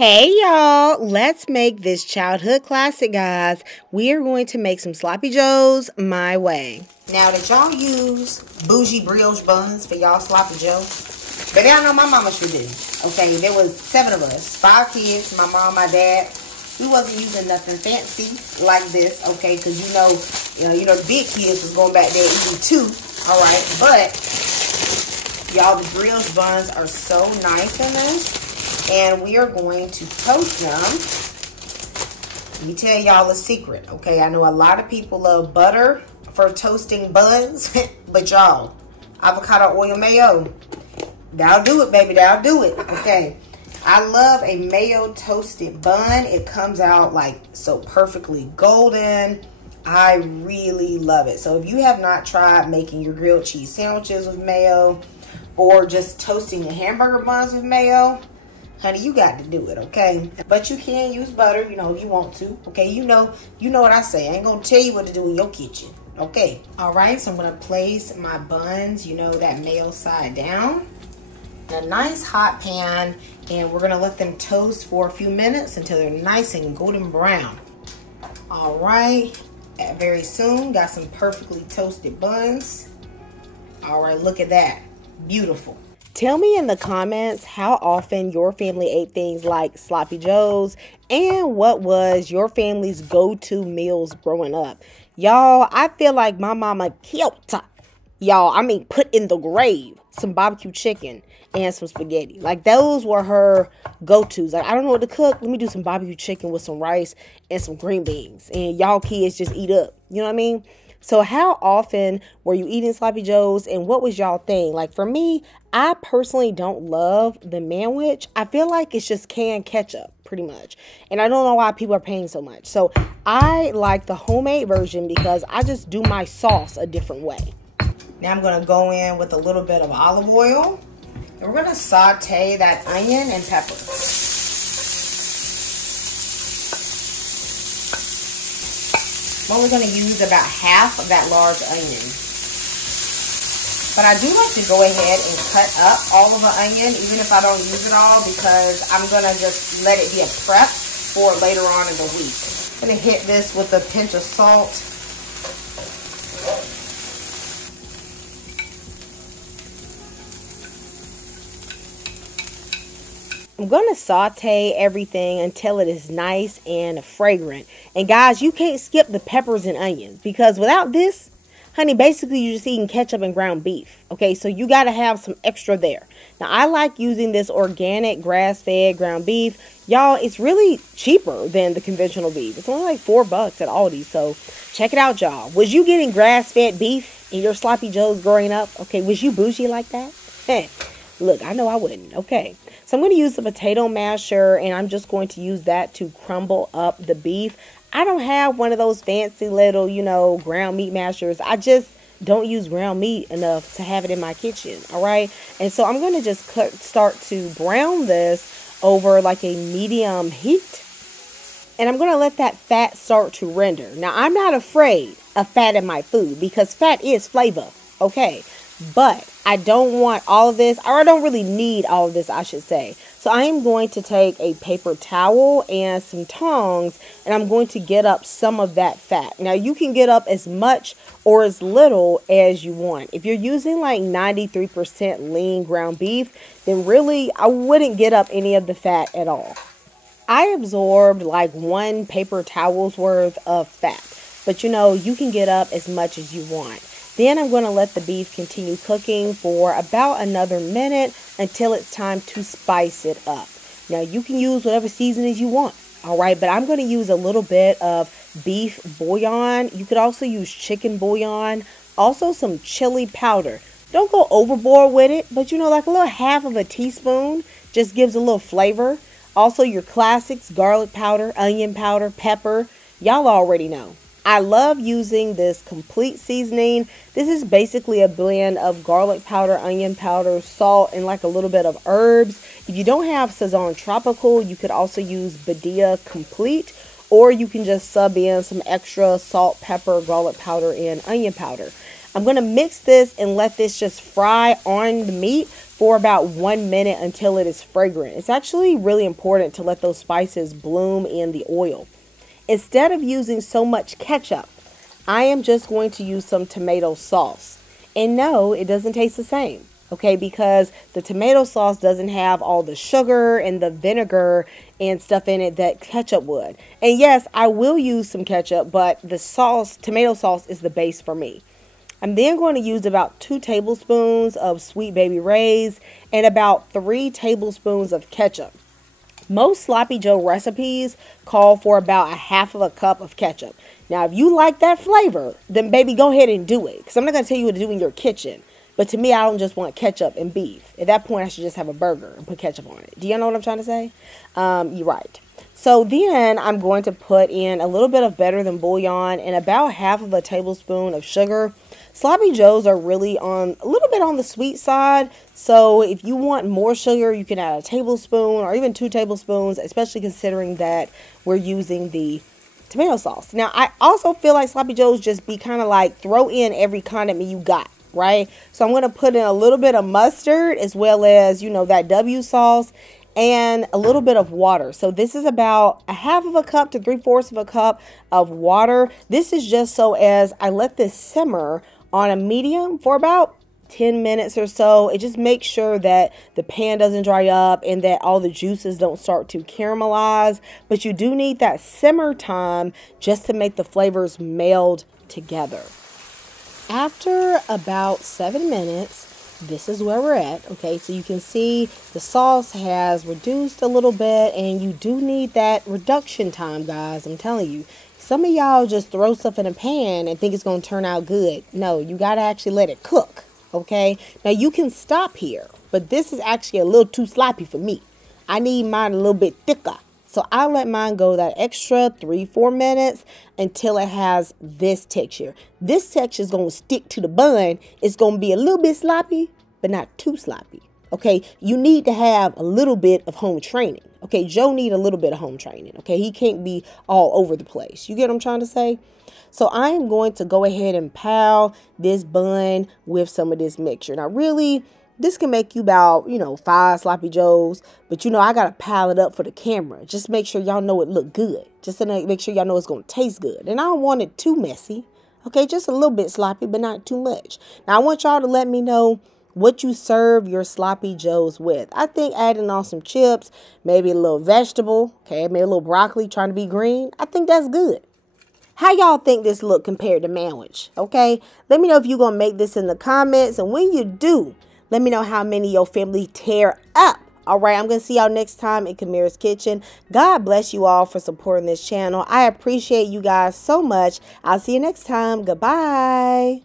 Hey y'all, let's make this childhood classic, guys. We are going to make some sloppy joes my way. Now, did y'all use bougie brioche buns for y'all sloppy joe? Baby, I know my mama sure did. Okay, there was 7 of us, 5 kids, my mom, my dad. We wasn't using nothing fancy like this, okay, because you know the big kids was going back there eating too, all right. But y'all, the brioche buns are so nice in this. And we are going to toast them. Let me tell y'all a secret, okay? I know a lot of people love butter for toasting buns, but y'all, avocado oil mayo, that'll do it, baby, that'll do it, okay? I love a mayo toasted bun. It comes out like so perfectly golden. I really love it. So if you have not tried making your grilled cheese sandwiches with mayo or just toasting your hamburger buns with mayo, honey, you got to do it, okay? But you can use butter, you know, if you want to, okay? You know what I say. I ain't gonna tell you what to do in your kitchen, okay? All right, so I'm gonna place my buns, you know, that mayo side down in a nice hot pan, and we're gonna let them toast for a few minutes until they're nice and golden brown. All right, very soon, got some perfectly toasted buns. All right, look at that, beautiful. Tell me in the comments how often your family ate things like sloppy joes and what was your family's go-to meals growing up. Y'all, I feel like my mama killed, y'all, I mean put in the grave, some barbecue chicken and some spaghetti. Like those were her go-tos. Like I don't know what to cook. Let me do some barbecue chicken with some rice and some green beans. And y'all kids just eat up. You know what I mean? So how often were you eating sloppy joes and what was y'all thing? Like for me, I personally don't love the Manwhich. I feel like it's just canned ketchup pretty much. And I don't know why people are paying so much. So I like the homemade version because I just do my sauce a different way. Now I'm going to go in with a little bit of olive oil. And we're going to saute that onion and pepper. I'm only going to use about half of that large onion. But I do like to go ahead and cut up all of the onion, even if I don't use it all, because I'm going to just let it be a prep for later on in the week. I'm going to hit this with a pinch of salt. I'm going to saute everything until it is nice and fragrant. And guys, you can't skip the peppers and onions because without this, honey, basically you're just eating ketchup and ground beef. Okay, so you got to have some extra there. Now, I like using this organic grass-fed ground beef. Y'all, it's really cheaper than the conventional beef. It's only like $4 at Aldi, so check it out, y'all. Was you getting grass-fed beef in your sloppy joes growing up? Okay, was you bougie like that? Hey, look, I know I wouldn't. Okay. So I'm going to use the potato masher, and I'm just going to use that to crumble up the beef. I don't have one of those fancy little, you know, ground meat mashers. I just don't use ground meat enough to have it in my kitchen, all right? And so I'm going to just start to brown this over like a medium heat. And I'm going to let that fat start to render. Now, I'm not afraid of fat in my food because fat is flavor, okay? But I don't want all of this, or I don't really need all of this, I should say. So I am going to take a paper towel and some tongs, and I'm going to get up some of that fat. Now, you can get up as much or as little as you want. If you're using like 93% lean ground beef, then really, I wouldn't get up any of the fat at all. I absorbed like 1 paper towel's worth of fat. But you know, you can get up as much as you want. Then I'm going to let the beef continue cooking for about another minute until it's time to spice it up. Now, you can use whatever seasonings you want, all right? But I'm going to use a little bit of beef bouillon. You could also use chicken bouillon, also some chili powder. Don't go overboard with it, but you know, like a little half of a teaspoon just gives a little flavor. Also, your classics, garlic powder, onion powder, pepper. Y'all already know. I love using this complete seasoning. This is basically a blend of garlic powder, onion powder, salt, and like a little bit of herbs. If you don't have Sazon Tropical, you could also use Badia Complete, or you can just sub in some extra salt, pepper, garlic powder, and onion powder. I'm going to mix this and let this just fry on the meat for about 1 minute until it is fragrant. It's actually really important to let those spices bloom in the oil. Instead of using so much ketchup, I am just going to use some tomato sauce. And no, it doesn't taste the same, okay, because the tomato sauce doesn't have all the sugar and the vinegar and stuff in it that ketchup would. And yes, I will use some ketchup, but the sauce, tomato sauce, is the base for me. I'm then going to use about 2 tablespoons of Sweet Baby Ray's and about 3 tablespoons of ketchup. Most Sloppy Joe recipes call for about 1/2 cup of ketchup. Now, if you like that flavor, then baby, go ahead and do it. Because I'm not going to tell you what to do in your kitchen. But to me, I don't just want ketchup and beef. At that point, I should just have a burger and put ketchup on it. Do you know what I'm trying to say? You're right. So then I'm going to put in a little bit of better than bouillon and about 1/2 tablespoon of sugar. Sloppy Joes are really a little bit on the sweet side. So if you want more sugar, you can add a tablespoon or even 2 tablespoons, especially considering that we're using the tomato sauce. Now, I also feel like Sloppy Joes just be kind of like throw in every condiment you got, right? So I'm going to put in a little bit of mustard as well as, you know, that W sauce and a little bit of water. So this is about 1/2 cup to 3/4 cup of water. This is just so as I let this simmer on a medium for about 10 minutes or so. It just makes sure that the pan doesn't dry up and that all the juices don't start to caramelize. But you do need that simmer time just to make the flavors meld together. After about 7 minutes, this is where we're at. Okay, so you can see the sauce has reduced a little bit, and you do need that reduction time, guys. I'm telling you. Some of y'all just throw stuff in a pan and think it's going to turn out good. No, you got to actually let it cook. Okay, now you can stop here, but this is actually a little too sloppy for me. I need mine a little bit thicker. So I'll let mine go that extra 3-4 minutes until it has this texture. This texture is going to stick to the bun. It's going to be a little bit sloppy, but not too sloppy. Okay, you need to have a little bit of home training. Okay, Joe need a little bit of home training. Okay, he can't be all over the place. You get what I'm trying to say? So I am going to go ahead and pile this bun with some of this mixture. Now, really, this can make you about, 5 Sloppy Joes. But, I got to pile it up for the camera. Just make sure y'all know it look good. Just to make sure y'all know it's going to taste good. And I don't want it too messy. Okay, just a little bit sloppy, but not too much. Now, I want y'all to let me know what you serve your Sloppy Joes with. I think adding on some chips, maybe a little vegetable, okay, maybe a little broccoli trying to be green. I think that's good. How y'all think this look compared to Manwhich? Okay, let me know if you're going to make this in the comments. And when you do, let me know how many of your family tear up. All right, I'm going to see y'all next time in Kamira's Kitchen. God bless you all for supporting this channel. I appreciate you guys so much. I'll see you next time. Goodbye.